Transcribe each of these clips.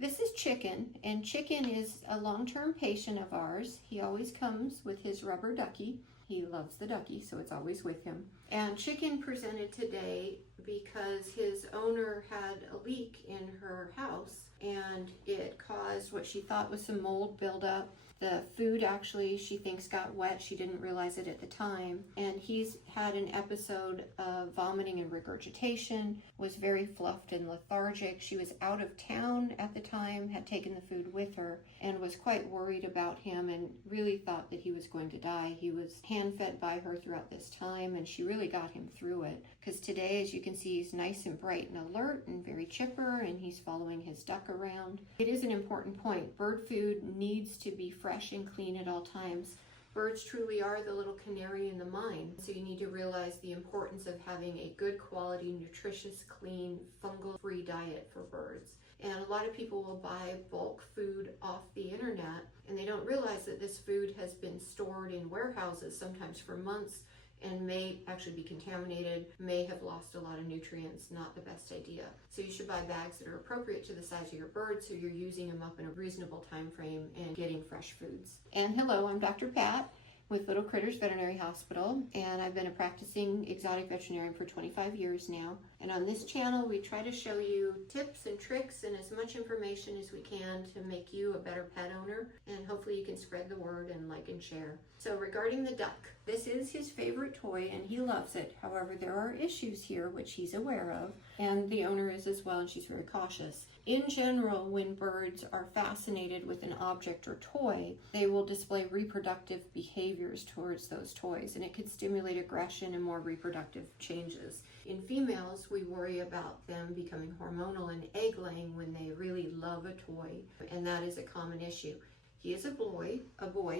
This is Chicken, and Chicken is a long-term patient of ours. He always comes with his rubber ducky. He loves the ducky, so it's always with him. And Chicken presented today because his owner had a leak in her house, and it caused what she thought was some mold buildup. The food actually, she thinks, got wet. She didn't realize it at the time. And he's had an episode of vomiting and regurgitation, was very fluffed and lethargic. She was out of town at the time, had taken the food with her, and was quite worried about him and really thought that he was going to die. He was hand-fed by her throughout this time, and she really got him through it. Because today, as you can see, he's nice and bright and alert and very chipper, and he's following his duck around. It is an important point. Bird food needs to be fresh and clean at all times. Birds truly are the little canary in the mine, so you need to realize the importance of having a good quality, nutritious, clean, fungal-free diet for birds. And a lot of people will buy bulk food off the internet, and they don't realize that this food has been stored in warehouses, sometimes for months, and may actually be contaminated, may have lost a lot of nutrients. Not the best idea. So you should buy bags that are appropriate to the size of your bird, so you're using them up in a reasonable time frame and getting fresh foods. And hello, I'm Dr. Pat with Little Critters Veterinary Hospital, and I've been a practicing exotic veterinarian for 25 years now. And on this channel, we try to show you tips and tricks and as much information as we can to make you a better pet owner, and hopefully you can spread the word and like and share. So regarding the duck, this is his favorite toy and he loves it. However, there are issues here which he's aware of, and the owner is as well, and she's very cautious. In general, when birds are fascinated with an object or toy, they will display reproductive behaviors towards those toys, and it could stimulate aggression and more reproductive changes. In females, we worry about them becoming hormonal and egg laying when they really love a toy, and that is a common issue. He is a boy.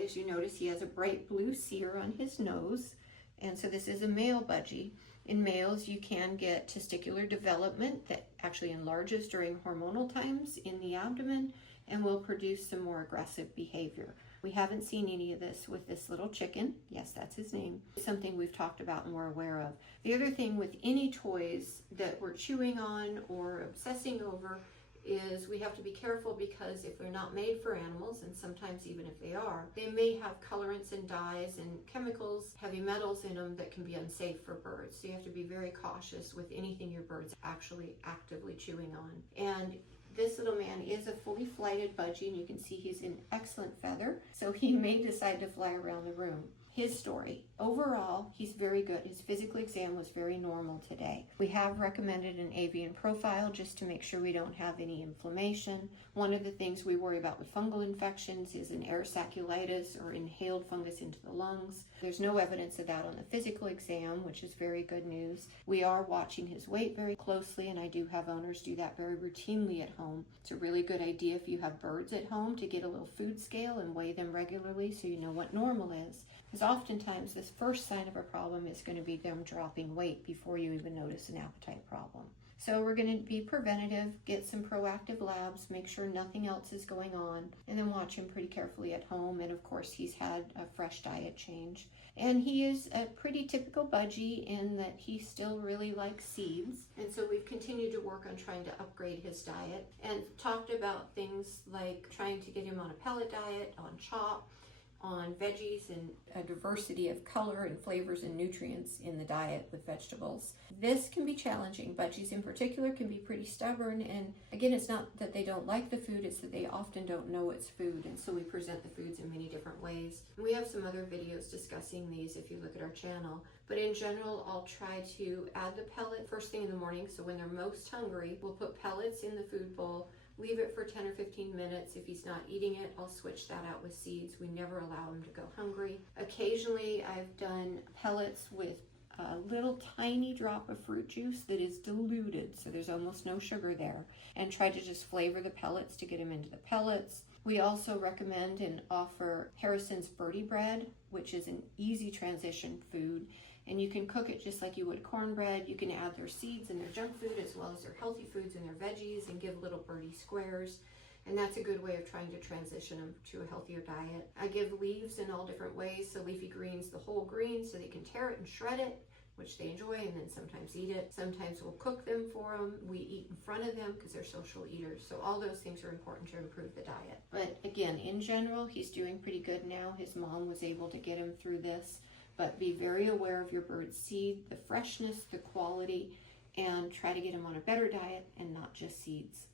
As you notice, he has a bright blue sear on his nose, and so this is a male budgie. In males, you can get testicular development that actually enlarges during hormonal times in the abdomen and will produce some more aggressive behavior. We haven't seen any of this with this little Chicken. Yes, that's his name. It's something we've talked about and we're aware of. The other thing with any toys that we're chewing on or obsessing over is we have to be careful, because if they're not made for animals, and sometimes even if they are, they may have colorants and dyes and chemicals, heavy metals in them that can be unsafe for birds. So you have to be very cautious with anything your bird's actually actively chewing on. And this little man is a fully flighted budgie, and you can see he's in excellent feather, so he may decide to fly around the room. His story. Overall, he's very good. His physical exam was very normal today. We have recommended an avian profile just to make sure we don't have any inflammation. One of the things we worry about with fungal infections is an air sacculitis or inhaled fungus into the lungs. There's no evidence of that on the physical exam, which is very good news. We are watching his weight very closely, and I do have owners do that very routinely at home. It's a really good idea if you have birds at home to get a little food scale and weigh them regularly so you know what normal is. Because oftentimes this first sign of a problem is going to be them dropping weight before you even notice an appetite problem. So we're going to be preventative, get some proactive labs, make sure nothing else is going on, and then watch him pretty carefully at home. And of course, he's had a fresh diet change. And he is a pretty typical budgie in that he still really likes seeds. And so we've continued to work on trying to upgrade his diet and talked about things like trying to get him on a pellet diet, on CHOP, on veggies, and a diversity of color and flavors and nutrients in the diet with vegetables. This can be challenging. Budgies in particular can be pretty stubborn, and again, it's not that they don't like the food, it's that they often don't know it's food, and so we present the foods in many different ways. We have some other videos discussing these if you look at our channel, but in general, I'll try to add the pellet first thing in the morning, so when they're most hungry, we'll put pellets in the food bowl, leave it for 10 or 15 minutes. If he's not eating it, I'll switch that out with seeds. We never allow him to go hungry. Occasionally, I've done pellets with a little tiny drop of fruit juice that is diluted, so there's almost no sugar there, and try to just flavor the pellets to get him into the pellets. We also recommend and offer Harrison's Birdie Bread, which is an easy transition food, and you can cook it just like you would cornbread. You can add their seeds and their junk food as well as their healthy foods and their veggies and give little birdie squares. And that's a good way of trying to transition them to a healthier diet. I give leaves in all different ways, so leafy greens, the whole green, so they can tear it and shred it which they enjoy, and then sometimes eat it. Sometimes we'll cook them for them. We eat in front of them because they're social eaters. So all those things are important to improve the diet. But again, in general, he's doing pretty good now. His mom was able to get him through this. But be very aware of your bird's seed, the freshness, the quality, and try to get him on a better diet and not just seeds.